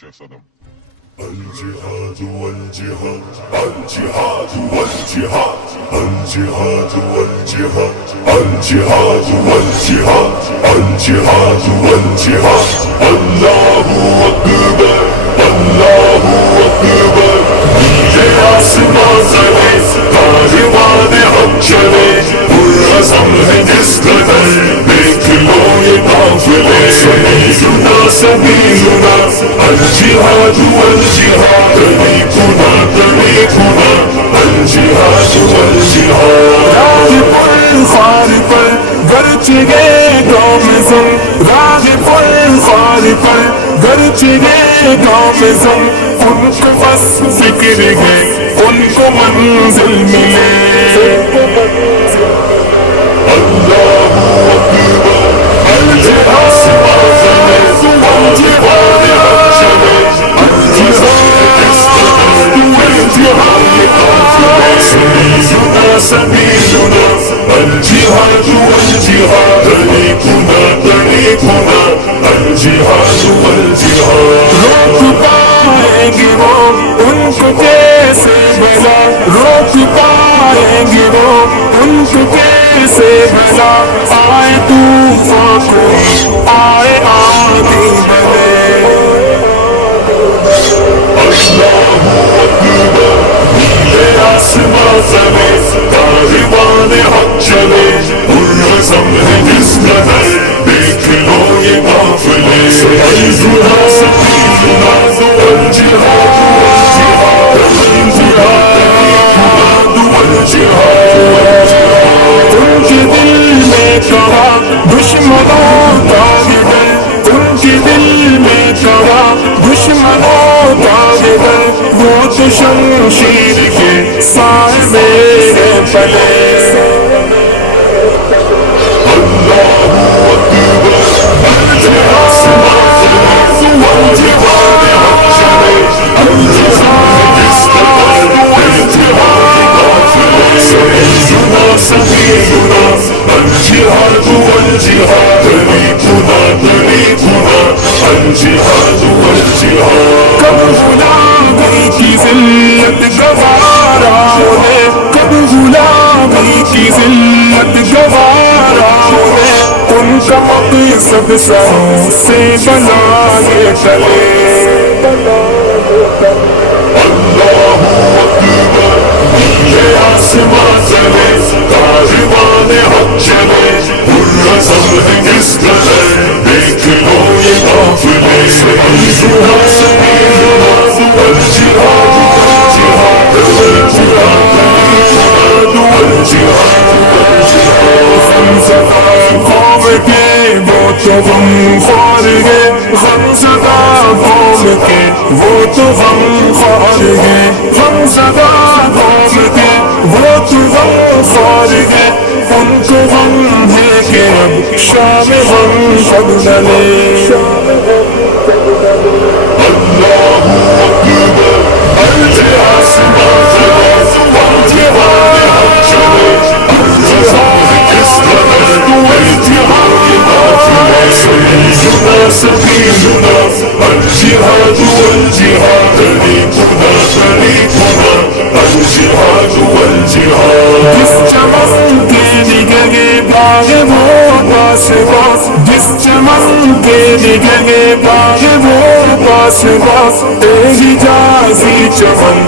شیخ صدم. الجهاد والجهاد الجهاد والجهاد الجهاد والجهاد الجهاد والجهاد الجهاد والجهاد الله اکبر اللہ اکبر نیلے آسمان زمیں کاروان ہم چلے پرعزم ہے جس قدر دیکھ لو یہ قافلے سبیلنا سبیلنا الجهاد والجهاد طریقنا طریقنا الجهاد والجهاد راہ پر خار پر گرچہ گئے گاؤں میں زم راہ پر خار پر گرچہ گئے گاؤں میں زم ان کو بس فکر ہے ان کو منزل ملے اللہ اکبر الجہاد سبیلنا الجهاد والجهاد طریقنا طریقنا الجهاد والجهاد روک پائیں گے وہ ان کو کیسے بلا روک پائیں گے وہ ان کو کیسے بلا آئے طوفان کوئی آئے آندھی بلے اللہ اکبر نیلے آسمان زمیں کاروان حق چلے پرعزم ہے جس قدر دیکھ لو یہ قافلے سبیلنا سبیلنا الجہاد والجہاد الجہاد والجہاد ان کے دل میں کہا دشمنوں کا ڈر ان کے دل میں کہا دشمنوں کا ڈر وہ تو شمشیر کے سائے میں پلے اللہ اکبر الجہاد والجہاد حق چلے الجہاد جس قدر دیکھ لو یہ قافلے سبیلنا سبیلنا الجہاد والجہاد طریقنا طریقنا الجہاد والجہاد کب غلامی کی ذلت گوارا ہوئے کب غلامی کی ذلت گوارا ہوئے ان کا مقصد سروں سے بلائے ٹلے اللہ اکبر نیلے آسمان زمیں کاروان حق چلے پرعزم ہے جس قدر دیکھ لو یہ قافلے سبیلنا سبیلنا الجہاد والجہاد الجہاد الجہاد غمزدہ قوم کے وہ تو غم خوار ہے غمزدہ قوم کے وہ تو غم خوار ہے غمزدہ قوم کے وہ تو غم خوار ہے ان کو غم ہے کہ اب شام غم قد ڈلے اللہ اکبر الجہاد آسمان زمیں کاروان حق چلے پرعزم ہے جس قدر دیکھ لو یہ قافلے سبیلنا سبیلنا الجہاد والجہاد طریقنا طریقنا الجہاد والجہاد جس چمن کے نگہے باغ وہ پاس باس جس چمن کے نگہے باغ وہ پاس باس تیری جازی چمن